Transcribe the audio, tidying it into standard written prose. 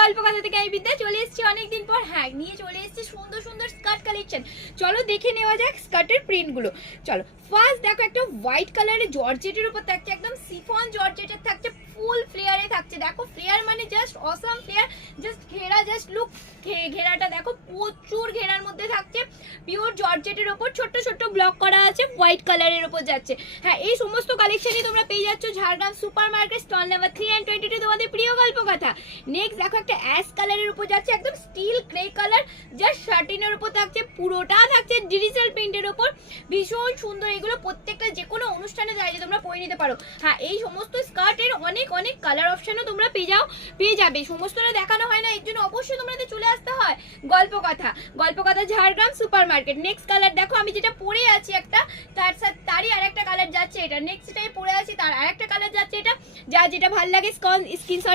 গল্প কথা থেকে আমি বিদ্যা চলে এসেছি অনেকদিন পর। হ্যাঁ, নিয়ে চলে এসেছি সুন্দর সুন্দর স্কার্ট কালেকশন। চলো দেখে নেওয়া যাক স্কার্টের প্রিন্টগুলো। চলো ফার্স্ট দেখো, একটা হোয়াইট কালারের জর্জেটের উপর থাকছে, একদম সিফন জর্জেটের থাকছে, ফুল ফ্লেয়ারে থাকছে। দেখো ফ্লেয়ার মানে জাস্ট অসাম ফ্লেয়ার, জাস্ট ঘেরা, জাস্ট লুক ঘেরাটা দেখো, প্রচুর ঘেরার মধ্যে থাকছে। পিওর জর্জেটের ওপর ছোট্ট ছোট্ট ব্লক করা আছে, হোয়াইট কালারের ওপর যাচ্ছে। হ্যাঁ, এই সমস্ত কালেকশনই তোমরা পেয়ে যাচ্ছ Jhargram super market stall number 3 and 22, তোমাদের প্রিয় গল্প কথা। নেক্সট দেখো, একটা অ্যাশ কালারের উপর যাচ্ছে, একদম স্টিল গ্রে কালার, জাস্ট শার্টিনের উপর থাকছে, পুরোটা থাকছে ডিজিটাল প্রিন্টের উপর। ভীষণ সুন্দর, এগুলো প্রত্যেকটা যে কোনো অনুষ্ঠানে চাইলে তোমরা পরে নিতে পারো। হ্যাঁ, এই সমস্ত স্কার্টের অনেক অনেক কালার অপশনও তোমরা পেয়ে যাবে। সমস্তটা দেখানো হয় না, এর জন্য অবশ্যই তোমাদের চলে আসতে হয় গল্প কথা Jhargram super market. Next colour দেখো, আমি যেটা পরে আছি একটা, তারই আরেকটা কালার যাচ্ছে এটা। নেক্সট টাইম পরে আছি তার আরেকটা কালার যাচ্ছে এটা। যা যেটা ভালো লাগে স্ক্রিনশট